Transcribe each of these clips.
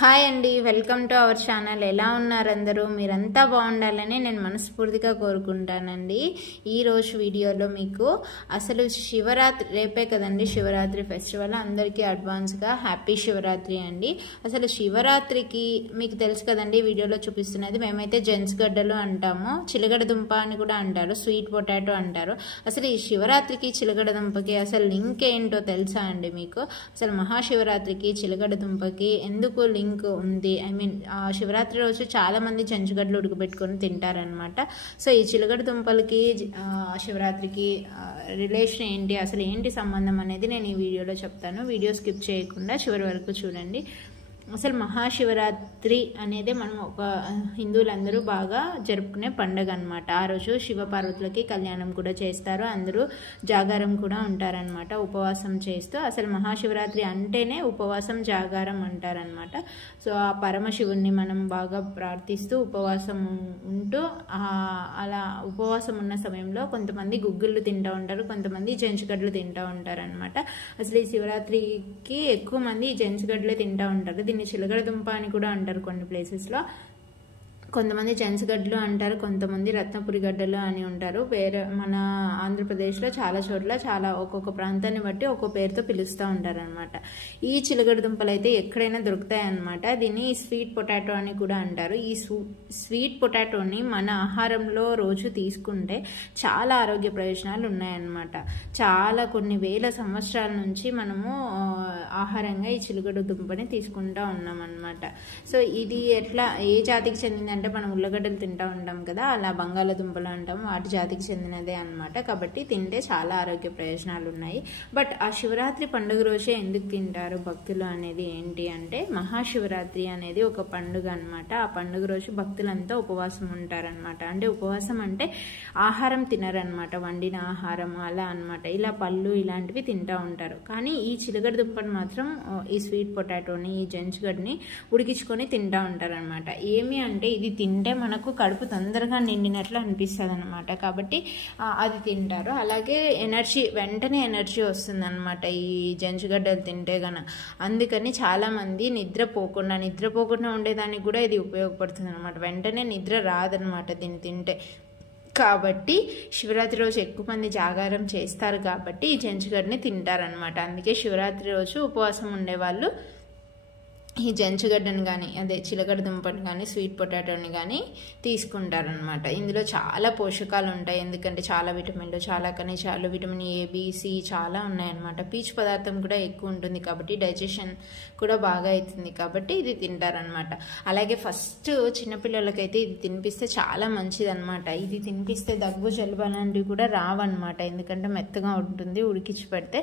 Hi అండి, welcome to our channel. ఎలా ఉన్నారు అందరూ? మీరంతా బాగుండాలని నేను మనస్ఫూర్తిగా కోరుకుంటానండి. ఈరోజు వీడియోలో మీకు అసలు శివరాత్రి రేపే కదండి, శివరాత్రి ఫెస్టివల్. అందరికీ అడ్వాన్స్గా హ్యాపీ శివరాత్రి అండి. అసలు శివరాత్రికి మీకు తెలుసు కదండి, వీడియోలో చూపిస్తున్నది మేమైతే జెంట్స్ గడ్డలు అంటాము, చిలగడ దుంప అని కూడా అంటారు, స్వీట్ పొటాటో అంటారు. అసలు ఈ శివరాత్రికి చిలగడ దుంపకి అసలు లింక్ ఏంటో తెలుసా అండి మీకు? అసలు మహాశివరాత్రికి చిలగడ దుంపకి ఎందుకు లింక్ ఉంది? శివరాత్రి రోజు చాలా మంది చెంచుగడ్డలు ఉడకబెట్టుకొని తింటారనమాట. సో ఈ చిలగడ దుంపలకి శివరాత్రికి రిలేషన్ ఏంటి, అసలు ఏంటి సంబంధం అనేది నేను ఈ వీడియోలో చెప్తాను. వీడియో స్కిప్ చేయకుండా చివరి వరకు చూడండి. అసలు మహాశివరాత్రి అనేది మనం ఒక హిందువులందరూ బాగా జరుపుకునే పండుగ అనమాట. ఆ రోజు శివపార్వతులకి కళ్యాణం కూడా చేస్తారు, అందరూ జాగారం కూడా ఉంటారనమాట, ఉపవాసం చేస్తూ. అసలు మహాశివరాత్రి అంటేనే ఉపవాసం, జాగారం అంటారనమాట. సో ఆ పరమశివుణ్ణి మనం బాగా ప్రార్థిస్తూ ఉపవాసం ఉంటూ, అలా ఉపవాసం ఉన్న సమయంలో కొంతమంది గుగ్గిళ్ళు తింటూ ఉంటారు, కొంతమంది జంచుగడ్డలు తింటూ ఉంటారు అనమాట. అసలు ఈ శివరాత్రికి ఎక్కువ మంది ఈ జంచుగడ్డలే తింటూ ఉంటారు. దీన్ని చిలగడ దుంప అని కూడా అంటారు కొన్ని ప్లేసెస్లో. కొంతమంది జెంచుగడ్డలు అంటారు, కొంతమంది రత్నపురి గడ్డలు అని ఉంటారు. వేరే మన ఆంధ్రప్రదేశ్లో చాలా చోట్ల ఒక్కొక్క ప్రాంతాన్ని బట్టి ఒక్కో పేరుతో పిలుస్తూ ఉంటారనమాట. ఈ చిలగడ దుంపలు అయితే ఎక్కడైనా దొరుకుతాయి అనమాట. దీన్ని స్వీట్ పొటాటో అని కూడా అంటారు. ఈ స్వీట్ పొటాటోని మన ఆహారంలో రోజు తీసుకుంటే చాలా ఆరోగ్య ప్రయోజనాలు ఉన్నాయన్నమాట. కొన్ని వేల సంవత్సరాల నుంచి మనము ఆహారంగా ఈ చిలగడ దుంపని తీసుకుంటూ ఉన్నామన్నమాట. సో ఇది ఎట్లా, ఏ జాతికి చెందింది అంటే మనం ఉల్లగడ్డలు తింటూ ఉంటాం కదా, అలా బంగాళదుంపలు అంటాం, వాటి జాతికి చెందినదే అనమాట. కాబట్టి తింటే చాలా ఆరోగ్య ప్రయోజనాలు ఉన్నాయి. బట్ ఆ శివరాత్రి పండుగ రోజే ఎందుకు తింటారు భక్తులు అనేది ఏంటి అంటే, మహాశివరాత్రి అనేది ఒక పండుగ అనమాట. ఆ పండుగ రోజు భక్తులంతా ఉపవాసం ఉంటారనమాట. అంటే ఉపవాసం అంటే ఆహారం తినరనమాట, వండిన ఆహారం అలా అనమాట. ఇలా పళ్ళు ఇలాంటివి తింటూ ఉంటారు. కానీ ఈ చిలగడ దుంపను మాత్రం, ఈ స్వీట్ పొటాటోని, ఈ జంచుగడ్డని ఉడికించుకొని తింటూ ఉంటారనమాట. ఏమి అంటే ఇది తింటే మనకు కడుపు తొందరగా నిండినట్లు అనిపిస్తుంది అనమాట. కాబట్టి అది తింటారు. అలాగే వెంటనే ఎనర్జీ వస్తుంది అనమాట ఈ జంచుగడ్డలు తింటే గన. అందుకని చాలామంది నిద్రపోకుండా ఉండేదానికి కూడా ఇది ఉపయోగపడుతుంది అనమాట. వెంటనే నిద్ర రాదనమాట దీన్ని తింటే. కాబట్టి శివరాత్రి రోజు ఎక్కువ మంది జాగారం చేస్తారు కాబట్టి ఈ జంచుగడ్డని తింటారనమాట. అందుకే శివరాత్రి రోజు ఉపవాసం ఉండేవాళ్ళు ఈ జంచుగడ్డను కానీ, అదే చిలగడ దుంపను కానీ, స్వీట్ పొటాటోని కానీ తీసుకుంటారనమాట. ఇందులో చాలా పోషకాలు ఉంటాయి, ఎందుకంటే చాలా విటమిన్లు, చాలా ఖనిజాలు, విటమిన్ ఏ, బి, సి చాలా ఉన్నాయన్నమాట. పీచు పదార్థం కూడా ఎక్కువ ఉంటుంది కాబట్టి డైజెషన్ కూడా బాగా అవుతుంది. కాబట్టి ఇది తింటారనమాట. అలాగే ఫస్ట్ చిన్నపిల్లలకైతే ఇది తినిపిస్తే చాలా మంచిది అనమాట. ఇది తినిపిస్తే దగ్గు, జలుబు అలాంటివి కూడా రావన్నమాట, ఎందుకంటే మెత్తగా ఉంటుంది, ఉడికించి పెడితే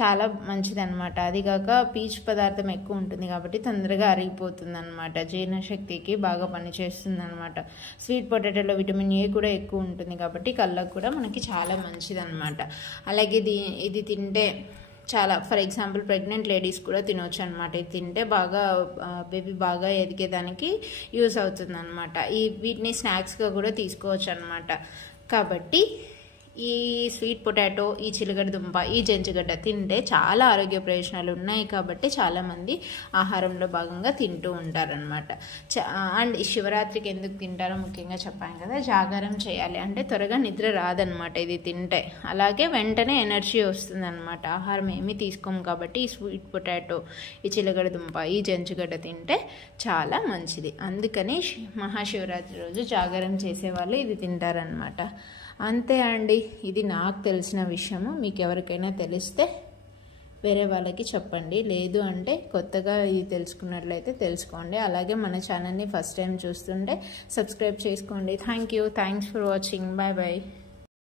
చాలా మంచిది అనమాట. అదిగాక పీచు పదార్థం ఎక్కువ ఉంటుంది కాబట్టి తొందరగా అరిగిపోతుంది అనమాట, జీర్ణశక్తికి బాగా పనిచేస్తుంది అనమాట. స్వీట్ పొటాటోలో విటమిన్ ఏ కూడా ఎక్కువ ఉంటుంది కాబట్టి కళ్ళకు కూడా మనకి చాలా మంచిది అనమాట. అలాగే ఇది తింటే చాలా, ఫర్ ఎగ్జాంపుల్ ప్రెగ్నెంట్ లేడీస్ కూడా తినవచ్చు అనమాట. ఇది తింటే బాగా బేబీ బాగా ఎదిగేదానికి యూస్ అవుతుంది అనమాట. వీటిని స్నాక్స్గా కూడా తీసుకోవచ్చు అనమాట. కాబట్టి ఈ స్వీట్ పొటాటో, ఈ చిలగడ దుంప, ఈ జంచుగడ్డ తింటే చాలా ఆరోగ్య ప్రయోజనాలు ఉన్నాయి కాబట్టి చాలామంది ఆహారంలో భాగంగా తింటూ ఉంటారనమాట. అండ్ ఈ శివరాత్రికి ఎందుకు తింటారో ముఖ్యంగా చెప్పాను కదా, జాగారం చేయాలి అంటే త్వరగా నిద్ర రాదనమాట ఇది తింటే. అలాగే వెంటనే ఎనర్జీ వస్తుందన్నమాట. ఆహారం ఏమీ తీసుకోము కాబట్టి ఈ స్వీట్ పొటాటో, ఈ చిలగడ దుంప, ఈ జంచుగడ్డ తింటే చాలా మంచిది. అందుకని మహాశివరాత్రి రోజు జాగారం చేసేవాళ్ళు ఇది తింటారనమాట. అంతే అండి, ఇది నాకు తెలిసిన విషయము. మీకు ఎవరికైనా తెలిస్తే వేరే వాళ్ళకి చెప్పండి, లేదు అంటే కొత్తగా ఇది తెలుసుకున్నట్లయితే తెలుసుకోండి. అలాగే మన ఛానల్ని ఫస్ట్ టైం చూస్తుంటే సబ్స్క్రైబ్ చేసుకోండి. Thanks for watching. Bye bye.